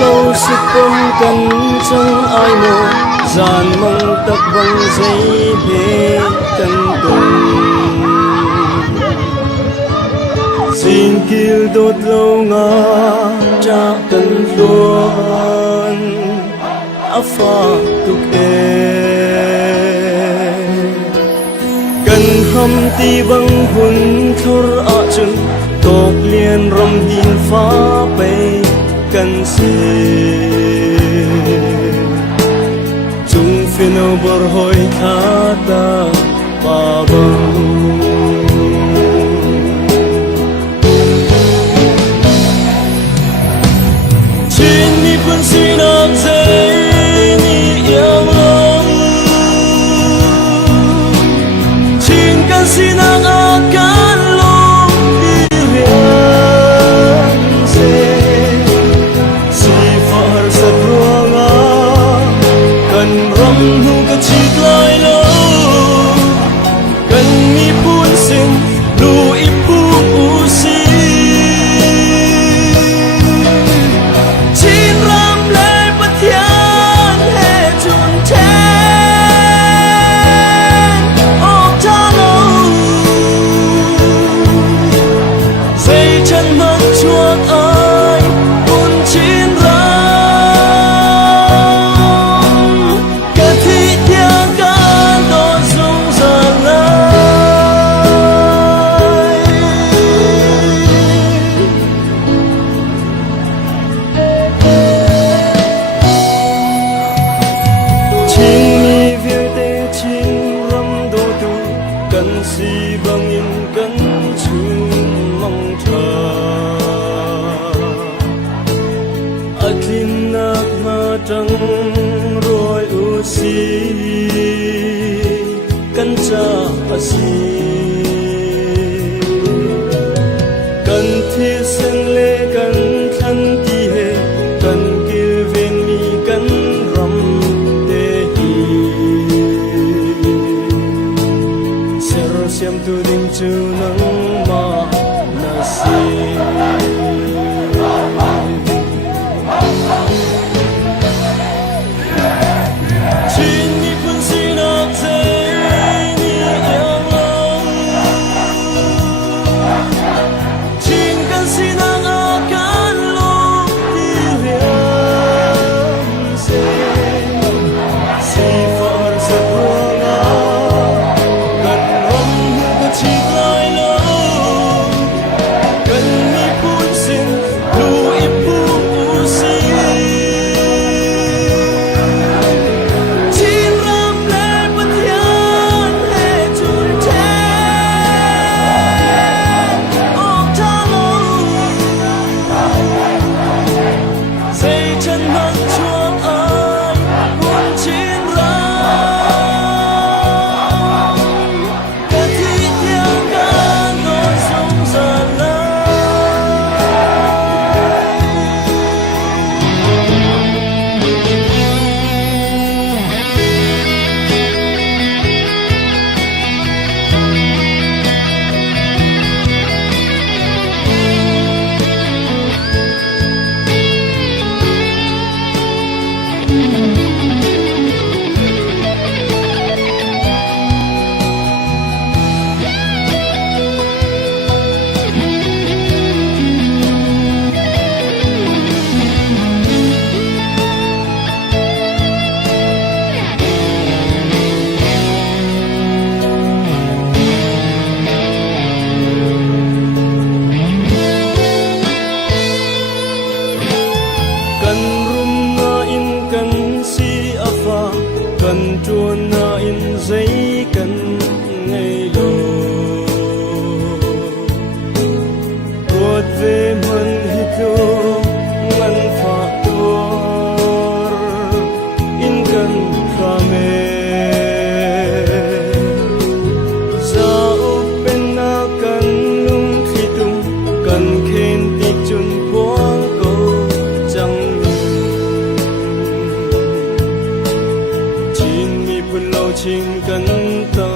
lâu sức tâm cần trong ai một dàn mong tập bằng giấy bê cần tuần xin kêu đốt lâu ngã cha cần tuần áp pha tục cần hâm ti bằng hun thor a chân tộc liền rầm hin phá bay cần chung phiền bờ hồi thả ta ba bông trên mi phun xin áp dây mi yêu lâu trên căn xin áp akan lo đi hung ka chit lai lo kan mi pun sin lu ipu usi chin ram le pathian he chun chen ok ta lo say chân mất chuột ai pun chin si băng in cánh chung mong thờ akin nak ma trăng rồi u si cánh cha asi cánh thi sen lê cánh thân ti he cánh kêu ven mi cánh ram te hi siam tu ding chu nang ma na si chin ni pun sin ap zai ni yang lo chin kan sin ang akan lo di riam se si far sa pranga chit lai lo 情更大。